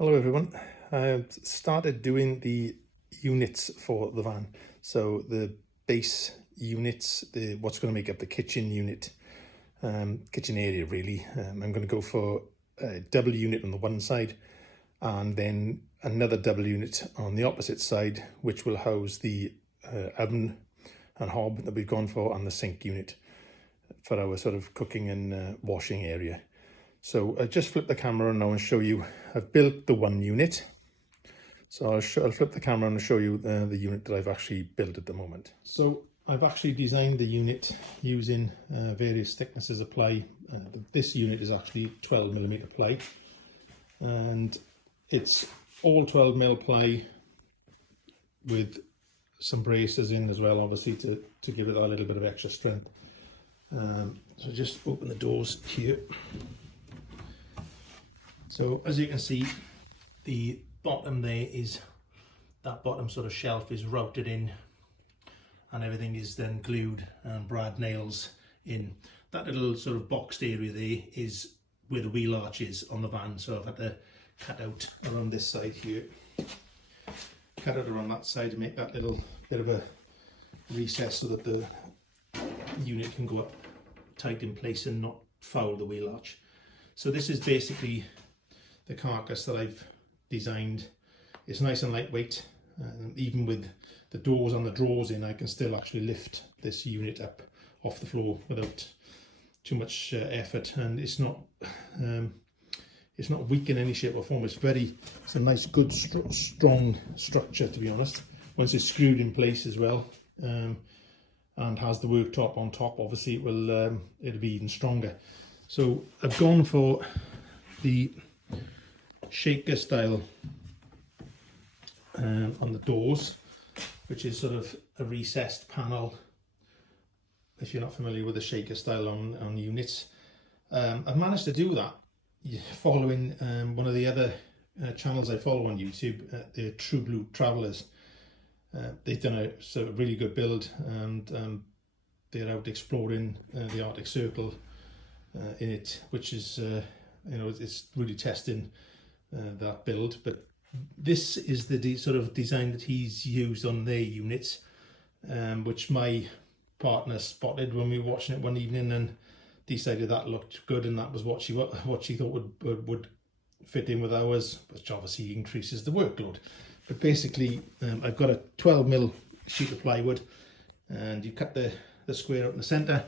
Hello everyone. I've started doing the units for the van. So the base units, what's going to make up the kitchen unit, kitchen area really. I'm going to go for a double unit on the one side and then another double unit on the opposite side, which will house the oven and hob that we've gone for, and the sink unit for our sort of cooking and washing area. So I'll just flip the camera now and show you. I've built the one unit. So I'll flip the camera and show you the unit that I've actually built at the moment. So I've actually designed the unit using various thicknesses of ply. This unit is actually 12mm ply, and it's all 12mm ply with some braces in as well, obviously to give it a little bit of extra strength. So just open the doors here. So as you can see, the bottom there is, that bottom sort of shelf is routed in and everything is then glued and brad nails in. That little sort of boxed area there is where the wheel arch is on the van, so I've had to cut out around this side here, cut out around that side to make that little bit of a recess so that the unit can go up tight in place and not foul the wheel arch. So this is basically the carcass that I've designed. It's nice and lightweight, and even with the doors and the drawers in, I can still actually lift this unit up off the floor without too much effort, and it's not weak in any shape or form. It's a nice, good, strong structure, to be honest. Once it's screwed in place as well, and has the worktop on top, obviously it'll be even stronger. So I've gone for the shaker style on the doors, which is sort of a recessed panel, if you're not familiar with the shaker style on units. I've managed to do that following one of the other channels I follow on YouTube, the True Blue Travelers. They've done a sort of really good build, and they're out exploring the Arctic Circle in it, which is it's really testing that build. But this is the sort of design that he's used on their units, which my partner spotted when we were watching it one evening and decided that looked good, and that was what she thought would fit in with ours, which obviously increases the workload. But basically, I've got a 12mm sheet of plywood, and you cut the square up in the centre,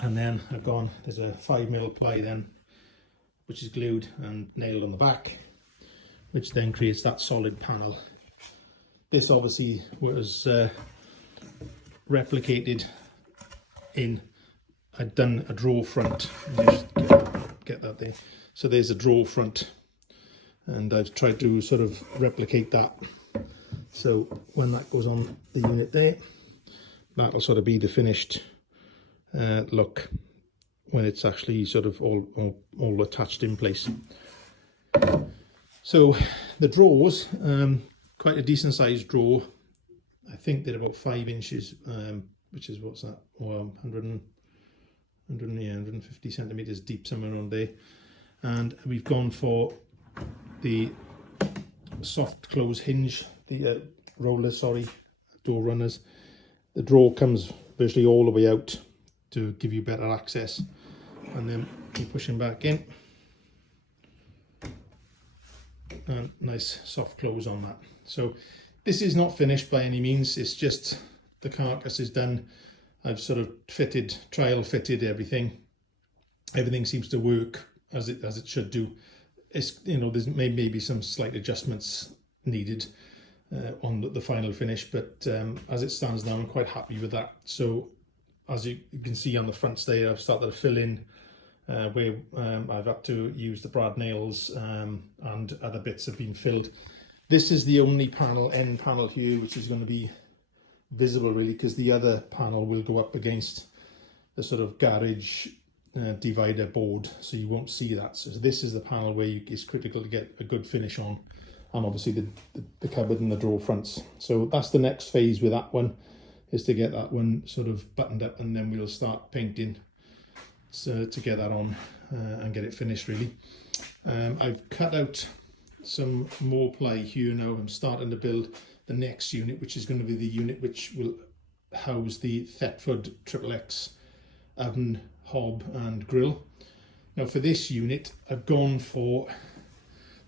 and then there's a 5mm ply then, which is glued and nailed on the back, which then creates that solid panel. This obviously was replicated in, I'd done a drawer front. Just get that there. So there's a drawer front, and I've tried to sort of replicate that. So when that goes on the unit there, that'll sort of be the finished look when it's actually sort of all attached in place. So the drawers, quite a decent sized drawer. I think they're about 5 inches, which is, what's that? Well, 150 centimeters deep, somewhere around there. And we've gone for the soft close hinge, the rollers, door runners. The drawer comes virtually all the way out to give you better access, and then you push him back in, and nice soft close on that. So this is not finished by any means, it's just the carcass is done. I've sort of trial fitted everything. Everything seems to work as it should do. It's, there's maybe some slight adjustments needed on the final finish, but as it stands now, I'm quite happy with that. So as you can see on the fronts there, I've started to fill in where I've had to use the brad nails, and other bits have been filled. This is the only end panel here which is going to be visible really, because the other panel will go up against the sort of garage divider board, so you won't see that. So this is the panel where it's critical to get a good finish on, and obviously the cupboard and the drawer fronts. So that's the next phase with that one, is to get that one sort of buttoned up, and then we'll start painting to get that on and get it finished really. I've cut out some more ply here now. I'm starting to build the next unit, which is going to be the unit which will house the Thetford XXX oven, hob and grill. Now for this unit I've gone for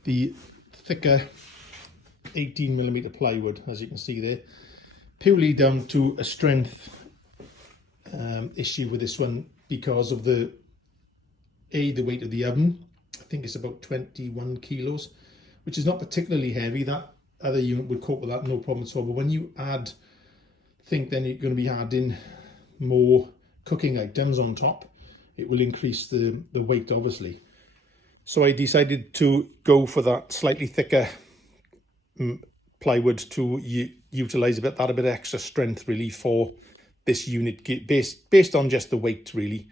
the thicker 18mm plywood, as you can see there, purely down to a strength issue with this one because of the weight of the oven. I think it's about 21 kilos, which is not particularly heavy. That other unit would cope with that, no problem at all. But when you think then you're going to be adding more cooking items on top, it will increase the weight, obviously. So I decided to go for that slightly thicker plywood to utilise a bit extra strength really for this unit, based on just the weight really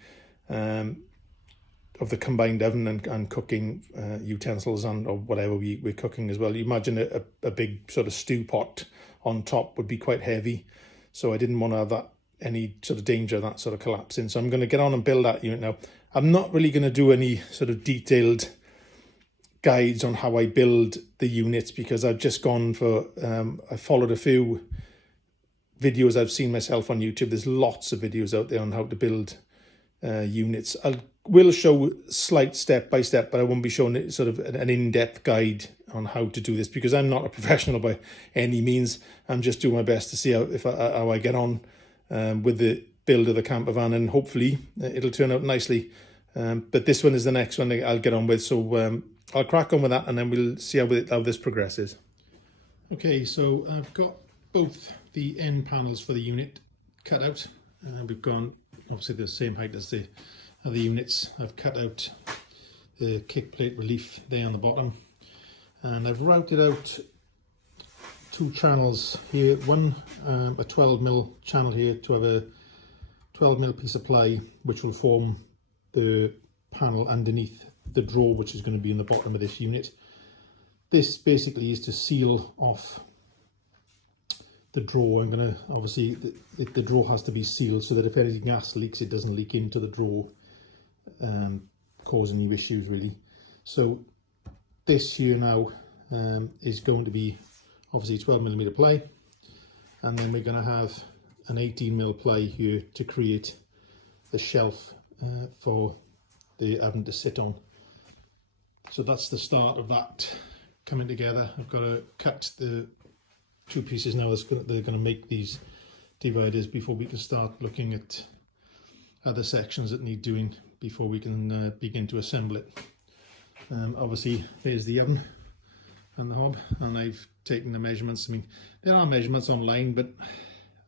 of the combined oven and cooking utensils or whatever we're cooking as well. You imagine a big sort of stew pot on top would be quite heavy, so I didn't want to have that any sort of danger of that sort of collapsing. So I'm going to get on and build that unit now. I'm not really going to do any sort of detailed guides on how I build the units because I've just gone for I followed a few videos I've seen myself on YouTube. There's lots of videos out there on how to build units. I will show slight step by step, but I won't be showing it sort of an in-depth guide on how to do this because I'm not a professional by any means. I'm just doing my best to see how I get on with the build of the camper van, and hopefully it'll turn out nicely. But this one is the next one I'll get on with, so I'll crack on with that and then we'll see how this progresses. Okay, so I've got both the end panels for the unit cut out. We've gone obviously the same height as the other units. I've cut out the kick plate relief there on the bottom, and I've routed out two channels here. One a 12mm channel here to have a 12mm piece of ply which will form the panel underneath the drawer, which is going to be in the bottom of this unit. This basically is to seal off the drawer. I'm going to obviously the drawer has to be sealed so that if any gas leaks, it doesn't leak into the drawer, cause any issues really. So this here now is going to be obviously 12mm ply, and then we're going to have an 18mm ply here to create the shelf for the oven to sit on. So that's the start of that coming together. I've got to cut the two pieces now. They're going to make these dividers before we can start looking at other sections that need doing before we can begin to assemble it. Obviously there's the oven and the hob, and I've taken the measurements. I mean, there are measurements online, but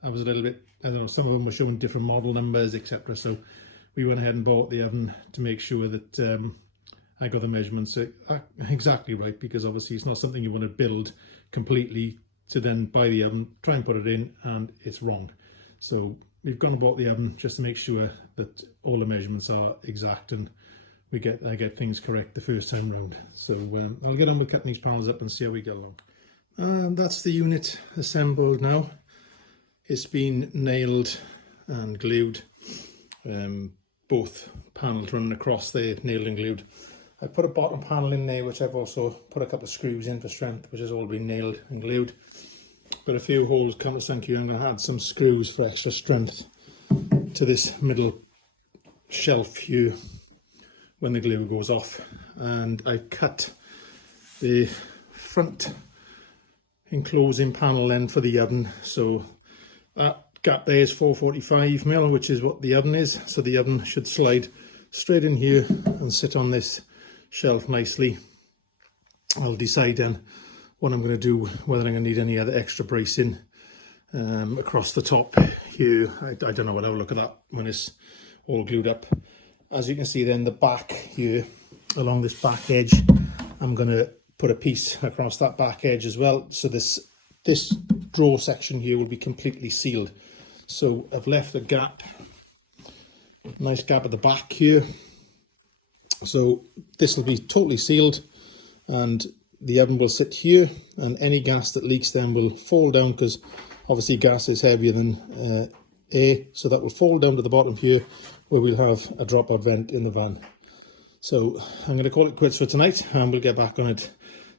I was a little bit, I don't know, some of them were showing different model numbers, etc. So we went ahead and bought the oven to make sure that I got the measurements exactly right, because obviously it's not something you want to build completely to then buy the oven, try and put it in, and it's wrong. So we've gone and bought the oven just to make sure that all the measurements are exact and I get things correct the first time round. So I'll get on with cutting these panels up and see how we get along. That's the unit assembled now. It's been nailed and glued. Both panels running across there, nailed and glued. I put a bottom panel in there, which I've also put a couple of screws in for strength, which has all been nailed and glued. Got a few holes come to sunk here. I'm going to add some screws for extra strength to this middle shelf here when the glue goes off. And I cut the front enclosing panel then for the oven. So that gap there is 445mm, which is what the oven is. So the oven should slide straight in here and sit on this shelf nicely. I'll decide then what I'm going to do, whether I'm going to need any other extra bracing across the top here. I don't know, I'll look at that when it's all glued up. As you can see then, the back here, along this back edge, I'm going to put a piece across that back edge as well. So this drawer section here will be completely sealed. So I've left a gap, nice gap at the back here. So this will be totally sealed, and the oven will sit here, and any gas that leaks then will fall down, because obviously gas is heavier than air, so that will fall down to the bottom here, where we'll have a dropout vent in the van. So I'm going to call it quits for tonight, and we'll get back on it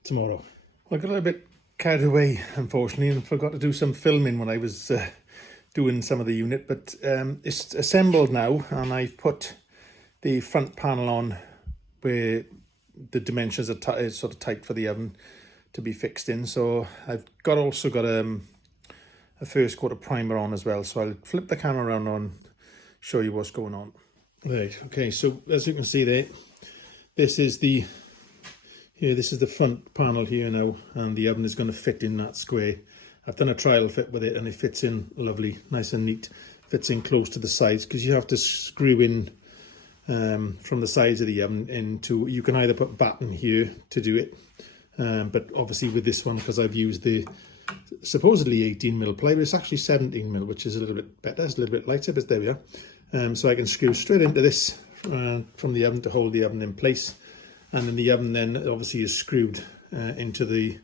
tomorrow. I got a little bit carried away, unfortunately, and forgot to do some filming when I was doing some of the unit, but it's assembled now, and I've put the front panel on where the dimensions are sort of tight for the oven to be fixed in. So I've also got a first coat of primer on as well, so I'll flip the camera around and show you what's going on. Right, okay, so as you can see there, this is the front panel here now, and the oven is going to fit in that square. I've done a trial fit with it, and it fits in lovely, nice and neat. Fits in close to the sides, because you have to screw in from the sides of the oven into. You can either put batten here to do it, but obviously with this one, because I've used the supposedly 18mm ply, but it's actually 17mm, which is a little bit better. It's a little bit lighter, but there we are. So I can screw straight into this from the oven to hold the oven in place, and then the oven then obviously is screwed into the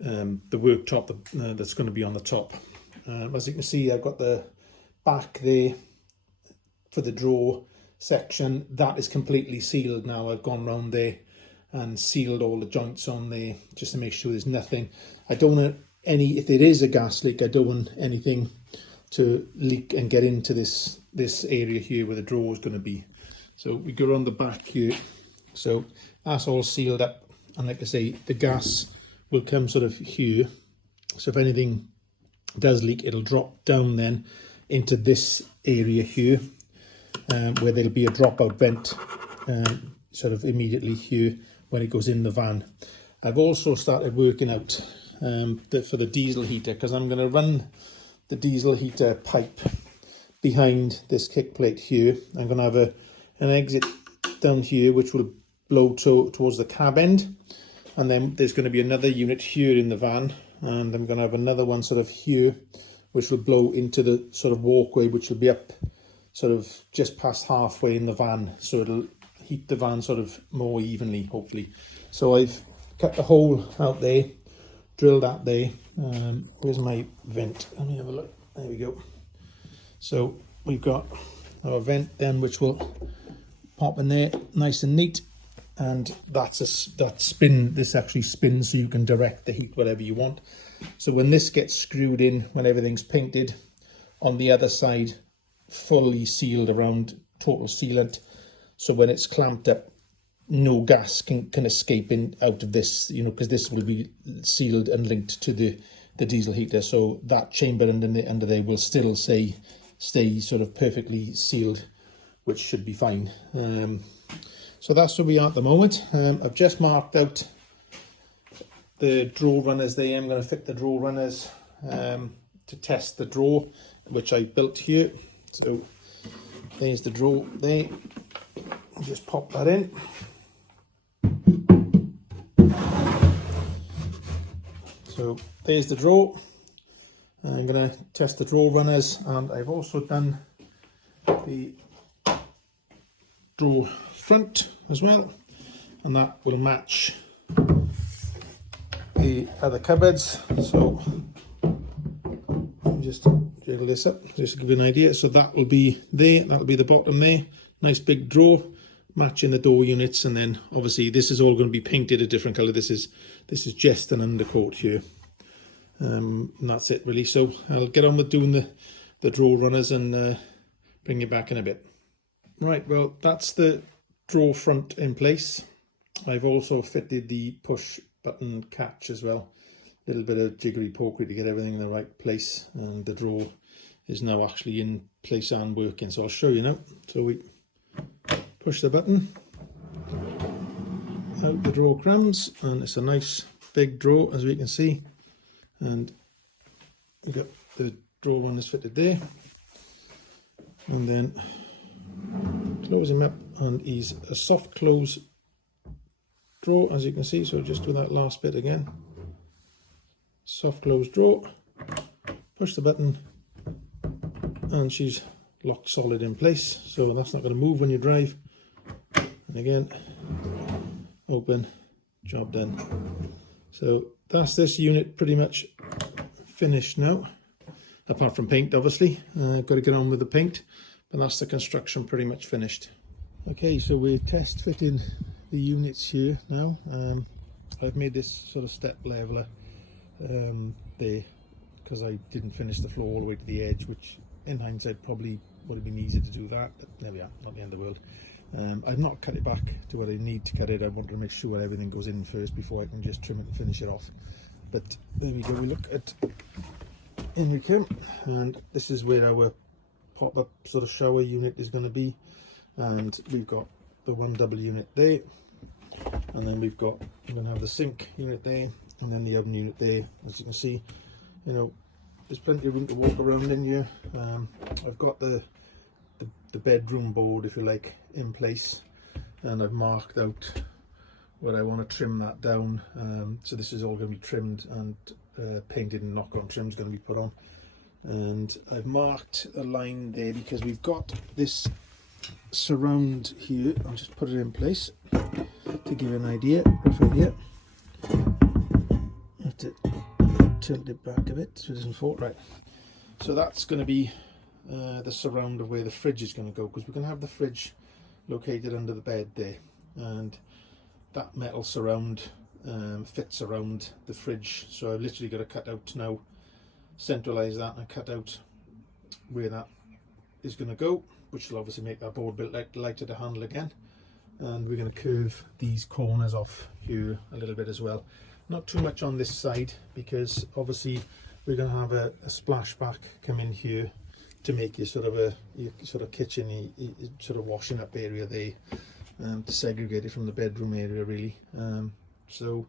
worktop that's going to be on the top. As you can see, I've got the back there for the drawer section. That is completely sealed now. I've gone round there and sealed all the joints on there just to make sure there's nothing. I don't want if there is a gas leak, I don't want anything to leak and get into this area here where the drawer is going to be. So we go around the back here. So that's all sealed up, and like I say, the gas will come sort of here. So if anything does leak, it'll drop down then into this area here, where there'll be a dropout vent sort of immediately here when it goes in the van. I've also started working out for the diesel heater, because I'm going to run the diesel heater pipe behind this kick plate here. I'm going to have an exit down here which will blow towards the cab end, and then there's going to be another unit here in the van, and I'm going to have another one sort of here which will blow into the sort of walkway, which will be up sort of just past halfway in the van, so it'll heat the van sort of more evenly, hopefully. So I've cut the hole out there, drilled that there. Where's my vent? Let me have a look. There we go. So we've got our vent then, which will pop in there nice and neat, and that spin. This actually spins, so you can direct the heat whatever you want. So when this gets screwed in, when everything's painted, on the other side fully sealed around, total sealant, so when it's clamped up, no gas can escape out of this, you know, because this will be sealed and linked to the diesel heater. So that chamber under there will still stay sort of perfectly sealed, which should be fine. So that's where we are at the moment. I've just marked out the drawer runners there. I'm going to fit the drawer runners to test the drawer, which I built here. So there's the drawer there. Just pop that in. So there's the drawer. I'm going to test the drawer runners, and I've also done the drawer front as well, and that will match the other cupboards. So just jiggle this up just to give you an idea. So that will be there, that'll be the bottom there, nice big drawer matching the door units, and then obviously this is all going to be painted a different colour. This is just an undercoat here, and that's it really. So I'll get on with doing the drawer runners and bring you back in a bit. Right, well, that's the drawer front in place. I've also fitted the push button catch as well. A little bit of jiggery pokery to get everything in the right place, and the drawer is now actually in place and working. So I'll show you now. So we push the button, out the drawer comes, and it's a nice big drawer, as we can see, and we've got the drawer one is fitted there, and then close him up, and he's a soft close drawer, as you can see. So just do that last bit again, soft close drawer, push the button, and she's locked solid in place, so that's not going to move when you drive. And again, open, job done. So that's this unit pretty much finished now, apart from paint obviously. Got to get on with the paint, but that's the construction pretty much finished. Okay, so we're test fitting the units here now. I've made this sort of step leveler there because I didn't finish the floor all the way to the edge, which in hindsight probably would have been easier to do that, but there we are, not the end of the world. I've not cut it back to where I need to cut it. I want to make sure everything goes in first before I can just trim it and finish it off. But there we go, we look at in we come, and this is where our pop-up sort of shower unit is going to be. And we've got the one double unit there, and then we're going to have the sink unit there, and then the oven unit there. As you can see, you know, there's plenty of room to walk around in here. I've got the bedroom board, if you like, in place, and I've marked out where I want to trim that down. So this is all going to be trimmed and painted, and knock-on trim's going to be put on. And I've marked a line there because we've got this surround here. I'll just put it in place to give you an idea, rough idea. I have to tilt it back a bit so it doesn't fall. Right, so that's going to be the surround of where the fridge is going to go, because we're going to have the fridge located under the bed there, and that metal surround fits around the fridge. So I've literally got to cut out now, centralize that and cut out where that is going to go, which will obviously make that board a bit lighter to handle again. And we're going to curve these corners off here a little bit as well. Not too much on this side, because obviously we're going to have a splashback come in here to make your sort of kitchen, sort of washing up area there, to segregate it from the bedroom area really. So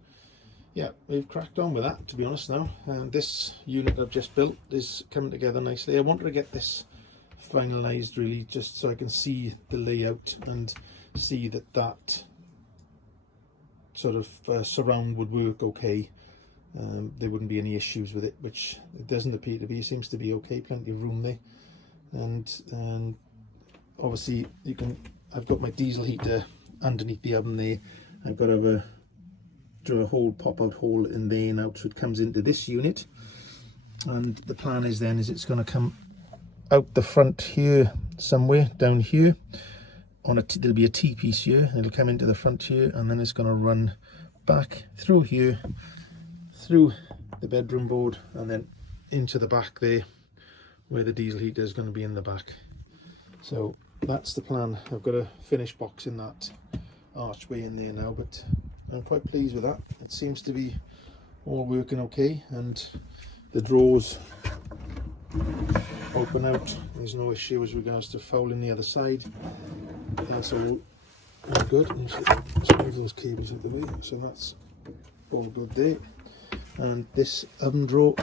yeah, we've cracked on with that, to be honest now. This unit I've just built is coming together nicely. I wanted to get this finalized really just so I can see the layout and see that sort of surround would work okay. There wouldn't be any issues with it, which it doesn't appear to be. It seems to be okay, plenty of room there. And obviously I've got my diesel heater underneath the oven there. I've got to drill a hole, pop out hole in there now, so it comes into this unit. And the plan is it's going to come out the front here somewhere down here on there'll be a T-piece here, it'll come into the front here, and then it's going to run back through here, through the bedroom board, and then into the back there where the diesel heater is going to be in the back. So that's the plan. I've got to finish boxing that archway in there now, but I'm quite pleased with that. It seems to be all working okay, and the drawers open out. There's no issue as regards to fouling the other side. That's all good. Let's move those cables out the way. So that's all good there. And this oven drawer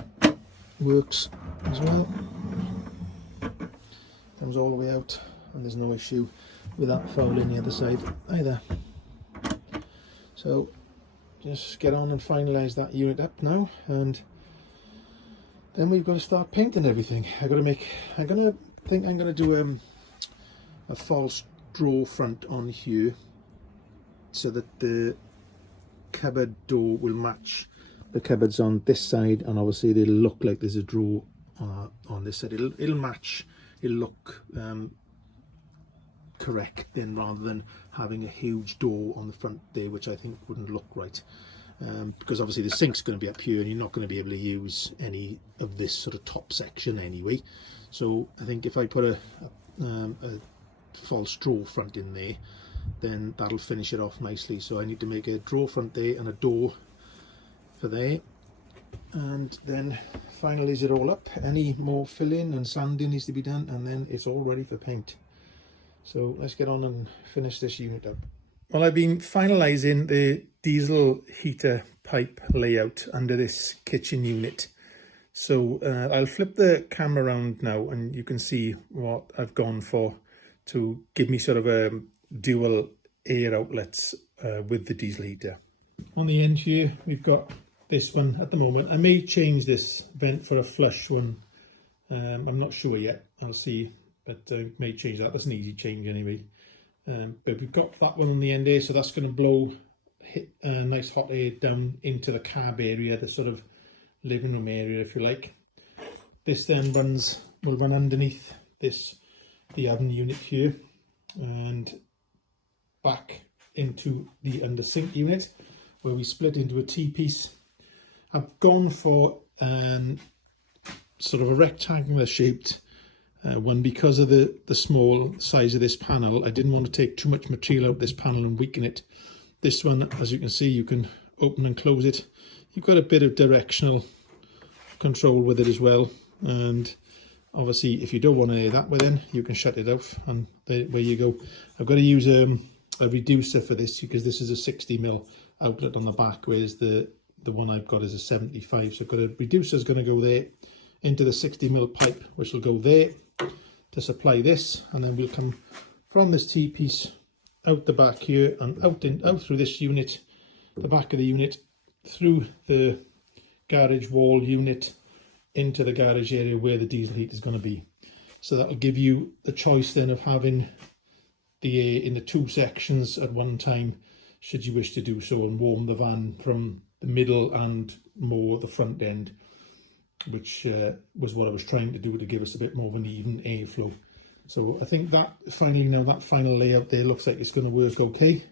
works as well. Comes all the way out, and there's no issue with that fouling the other side either. So just get on and finalize that unit up now, and then we've got to start painting everything. I'm gonna do a false drawer front on here, so that the cupboard door will match the cupboards on this side, and obviously they'll look like there's a drawer on this side. It'll match. It'll look correct then, rather than having a huge door on the front there, which I think wouldn't look right. Because obviously the sink's going to be up here, and you're not going to be able to use any of this sort of top section anyway. So I think if I put a false drawer front in there, then that'll finish it off nicely. So I need to make a drawer front there and a door for there, and then finalize it all up. Any more filling and sanding needs to be done, and then it's all ready for paint. So let's get on and finish this unit up. Well, I've been finalising the diesel heater pipe layout under this kitchen unit. So I'll flip the camera around now, and you can see what I've gone for to give me sort of a dual air outlets with the diesel heater. On the end here, we've got this one at the moment. I may change this vent for a flush one. I'm not sure yet. I'll see, but I may change that. That's an easy change anyway. But we've got that one on the end there, so that's going to blow nice hot air down into the cab area, the sort of living room area, if you like. This then will run underneath the oven unit here, and back into the under sink unit, where we split into a T-piece. I've gone for sort of a rectangular shaped one because of the small size of this panel. I didn't want to take too much material out of this panel and weaken it. This one, as you can see, you can open and close it. You've got a bit of directional control with it as well, and obviously if you don't want to do that way, then you can shut it off, and there you go. I've got to use a reducer for this because this is a 60mm outlet on the back, whereas the one I've got is a 75. So I've got a reducer is going to go there into the 60mm pipe, which will go there to supply this, and then we'll come from this T-piece out the back here and out through this unit, the back of the unit, through the garage wall unit into the garage area where the diesel heat is going to be. So that'll give you the choice then of having the air in the two sections at one time, should you wish to do so, and warm the van from the middle and more the front end, which was what I was trying to do to give us a bit more of an even airflow. So I think that finally, now that final layout there looks like it's going to work okay.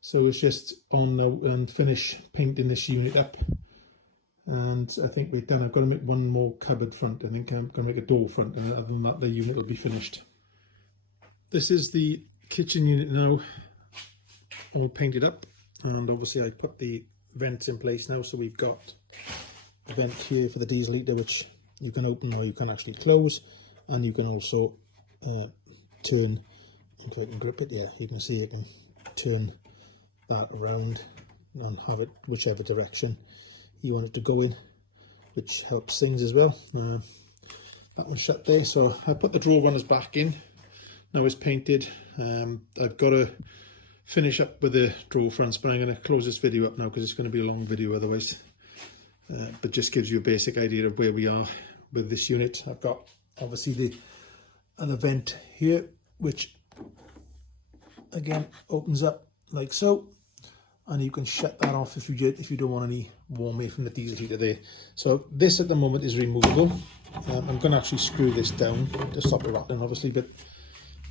So it's just on now and finish painting this unit up. And I think we're done. I've got to make one more cupboard front. I think I'm going to make a door front, and other than that the unit will be finished. This is the kitchen unit now, all painted up, and obviously I put the vents in place now. So we've got a vent here for the diesel heater, which you can open or you can actually close, and you can also turn, if I can grip it, yeah, you can see you can turn that around and have it whichever direction you want it to go in, which helps things as well. That one's shut there, so I put the drawer runners back in. Now it's painted. I've got to finish up with the drawer fronts, but I'm going to close this video up now because it's going to be a long video otherwise. But just gives you a basic idea of where we are with this unit. I've got obviously the other vent here, which again opens up like so, and you can shut that off if you don't want any warm air from the diesel heater there. So this at the moment is removable. I'm going to actually screw this down to stop it rattling obviously, but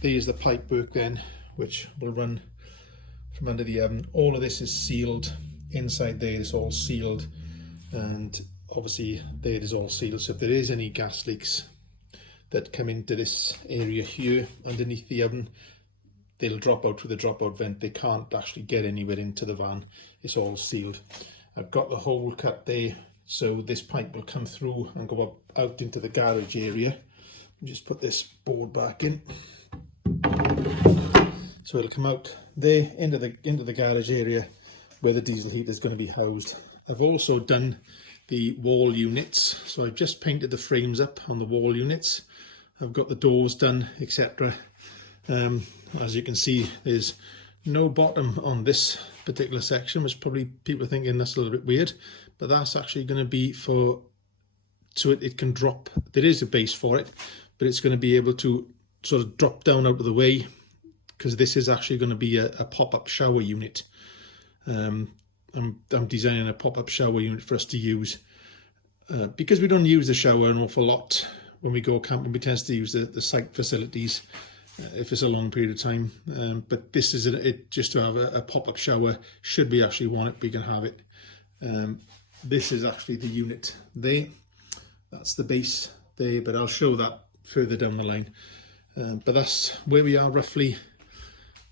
there's the pipe work then, which will run from under the oven. All of this is sealed inside there, it's all sealed, and obviously there it is all sealed, so if there is any gas leaks that come into this area here underneath the oven, they'll drop out through the dropout vent. They can't actually get anywhere into the van. It's all sealed. I've got the hole cut there, so this pipe will come through and go up out into the garage area. Just put this board back in, so it'll come out there into the garage area where the diesel heater is going to be housed. I've also done the wall units, so I've just painted the frames up on the wall units. I've got the doors done, etc. As you can see, there's no bottom on this particular section, which probably people are thinking that's a little bit weird, but that's actually going to be for, so it can drop. There is a base for it, but it's going to be able to sort of drop down out of the way, because this is actually going to be a pop-up shower unit. I'm designing a pop-up shower unit for us to use because we don't use the shower an awful lot when we go camping. We tend to use the site facilities if it's a long period of time, but this is it just to have a pop-up shower. Should we actually want it, we can have it. This is actually the unit there. That's the base there, but I'll show that further down the line. But that's where we are roughly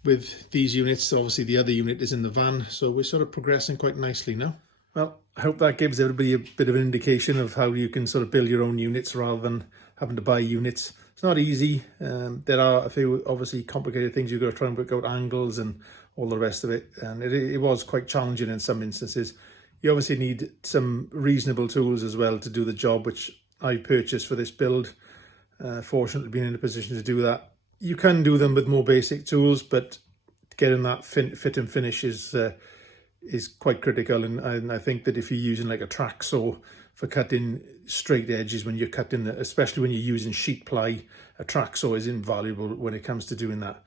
with these units. Obviously the other unit is in the van, so we're sort of progressing quite nicely now. Well, I hope that gives everybody a bit of an indication of how you can sort of build your own units rather than having to buy units. It's not easy. There are a few obviously complicated things. You've got to try and work out angles and all the rest of it, and it was quite challenging in some instances. You obviously need some reasonable tools as well to do the job, which I purchased for this build. Fortunately being in a position to do that. You can do them with more basic tools, but getting that fit and finish is quite critical. And I think that if you're using like a track saw for cutting straight edges, when you're cutting, especially when you're using sheet ply, a track saw is invaluable when it comes to doing that.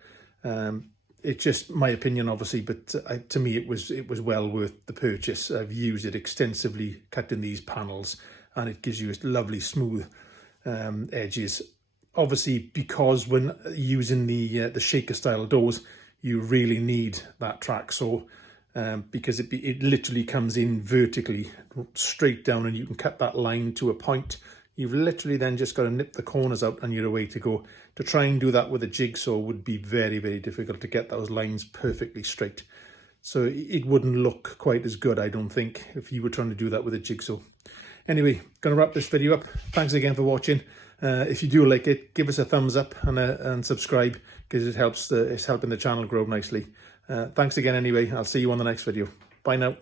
It's just my opinion, obviously, but to me it was well worth the purchase. I've used it extensively cutting these panels, and it gives you lovely smooth edges. Obviously, because when using the shaker style doors, you really need that track saw, because it literally comes in vertically straight down, and you can cut that line to a point. You've literally then just got to nip the corners out and you're away to go. To try and do that with a jigsaw would be very, very difficult to get those lines perfectly straight. So it wouldn't look quite as good, I don't think, if you were trying to do that with a jigsaw. Anyway, going to wrap this video up. Thanks again for watching. If you do like it, give us a thumbs up and subscribe, because it's helping the channel grow nicely. Thanks again anyway. I'll see you on the next video. Bye now.